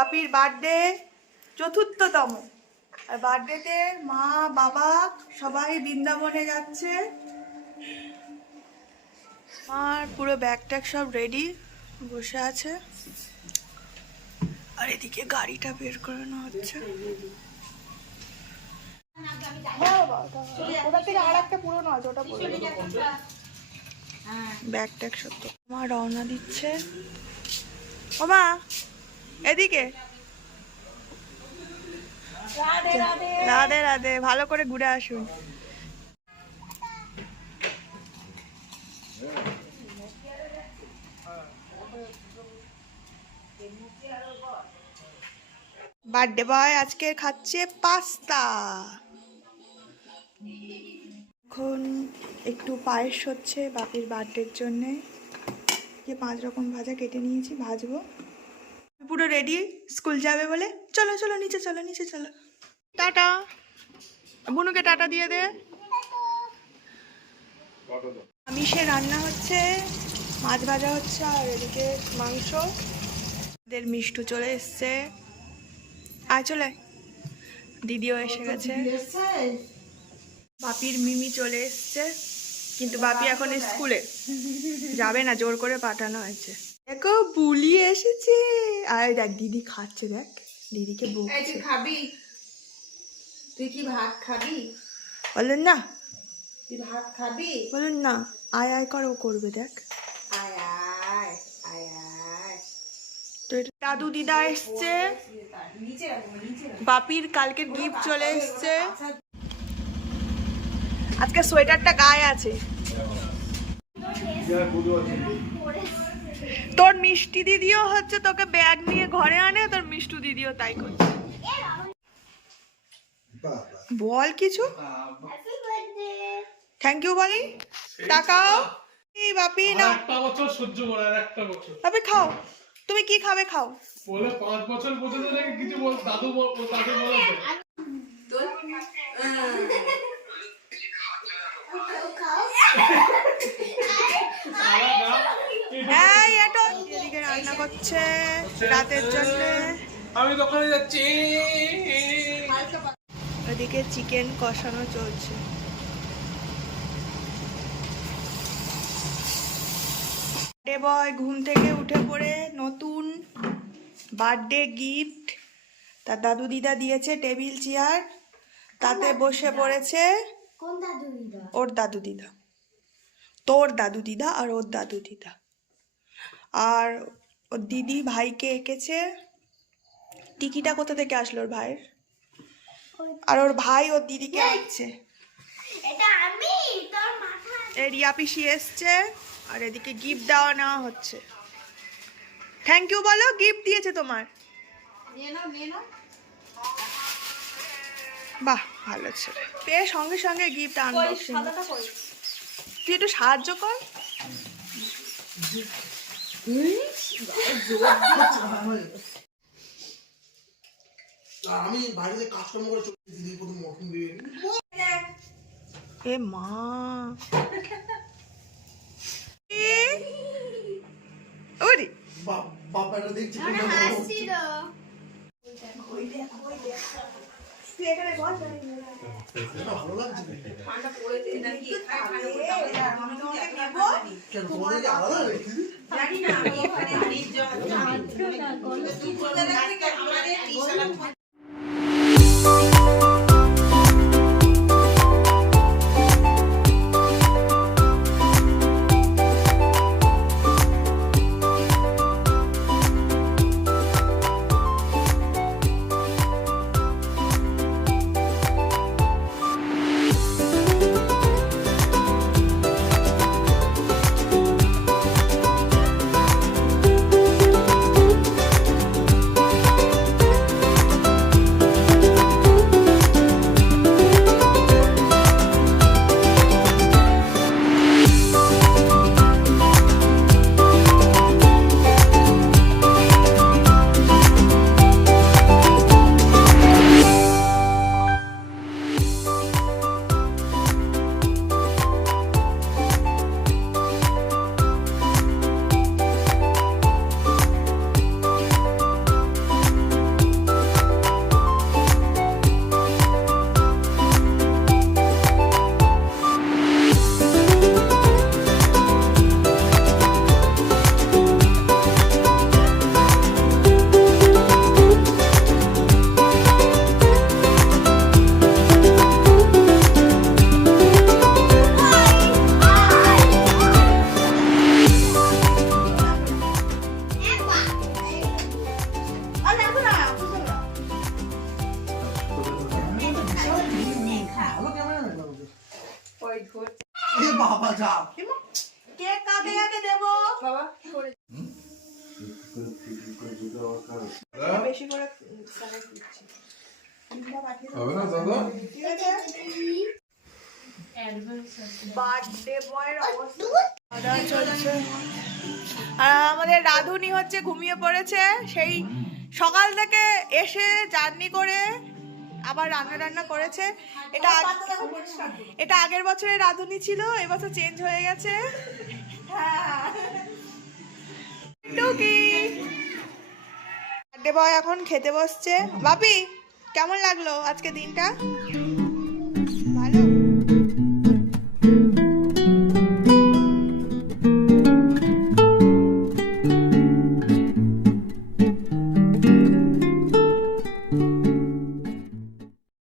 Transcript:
বাপির birthday চতুর্থতম, আর বার্থডেতে মা বাবা সবাই বৃন্দাবনে যাচ্ছে। আর পুরো ব্যাগ ট্যাগ সব রেডি, বসে আছে। আর এদিকে গাড়িটা বের করানো হচ্ছে। ব্যাগ ট্যাগ সত্য মা রওনা দিচ্ছে। ও মা এদিকে, রাধে রাধে, ভালো করে ঘুরে আসুন। বার্থডে বয় আজকে খাচ্ছে পাস্তা। এখন একটু পায়েস হচ্ছে বাপির বার্থডের জন্যে। 5 রকম ভাজা কেটে নিয়েছি, ভাজবো। পুরো রেডি স্কুল যাবে বলে। চলো চলো নিচে চলো, নিচে চলো। টাটা, বুনুকে টাটা দিয়ে দে। আমিষে রান্না হচ্ছে, মাছ ভাজা হচ্ছে, আর এদিকে মাংস। এদের মিষ্টু চলে এসছে। আয় চলে, দিদিও এসে গেছে। বাপির মিমি চলে এসছে, কিন্তু বাপি এখন স্কুলে যাবে না, জোর করে পাঠানো হয়েছে। দেখো বুলি এসেছে। আর দেখ দিদি খাচ্ছে, দেখ দিদিকে বলছে। খাবি তুই কি ভাত খাবি? বলেন না, তুই ভাত খাবি? বলেন না, আয় আয় করো, করবে দেখ। আয় আয় আয় আয়। তো দাদু দিদা এসছে, বাপির কালকের গিফট চলে এসছে। আজকে সোয়েটারটা গায়ে আছে। তোর মিষ্টি দিদিও হচ্ছে তোকে ব্যাগ নিয়ে ঘরে আনে, তোর মিষ্টু দিদিও তাই করছে। বল কিছু, থ্যাংক ইউ বলি। তাকাও বাপি, না একটা বছর সহ্য করে, আর একটা বছর বাপি খাও। তুমি কি খাবে খাও। বলে 5 বছর পর্যন্ত নাকি কিছু বল, দাদু বলেছে। এই এটো এদিকে রান্না করছে রাতের জন্য। আমি দোকানে যাচ্ছি। ওদিকে চিকেন কষানো চলছে। বয় ঘুম থেকে উঠে পড়ে নতুন বার্থডে গিফট তার দাদু দিদা দিয়েছে, টেবিল চেয়ার। তাতে বসে পড়েছে ওর দাদু দিদা, তোর দাদু দিদা আর ওর দাদু দিদা। আর ওর দিদি ভাইকে এঁকেছে। টিকিটা কোথা থেকে আসলো ওর ভাইয়ের? আর ওর ভাই ওর দিদিকে আঁকছে। রিয়া পিসি এসছে, আর এদিকে গিফট দেওয়া নেওয়া হচ্ছে। থ্যাংক ইউ বলো, গিফট দিয়েছে তোমার। বাহ, ভালো ছেলে পেয়ে সঙ্গে সঙ্গে গিফট আনবক্সিং। তুই একটু সাহায্য কর। আমি বাড়িতে কাস্টমার করে চলে দিদি প্রথম মটন বিরিয়ানি। এ মা, ওরে বাবাটা দেখছি ভালো লাগছে। কেন তোমাদের কি আলাদা রেখেছি? জানি না আমি ওখানে বাবা যা কেক কাকে কাকে দেবো বাবা কি করে বেশি করে স্যালাড দিচ্ছি হবে না দাদা ঠিক আছে বার্থডে বয়ের অবস্থা খাওয়া চলছে আর আমাদের রাধুনি হচ্ছে ঘুমিয়ে পড়েছে সেই সকাল থেকে এসে জার্নি করে আবার রান্না টান্না করেছে এটা আগের বছরের রাধুনি ছিল এবছর চেঞ্জ হয়ে গেছে টুকি বার্থডে বয় এখন খেতে বসছে বাপি কেমন লাগলো আজকে দিনটা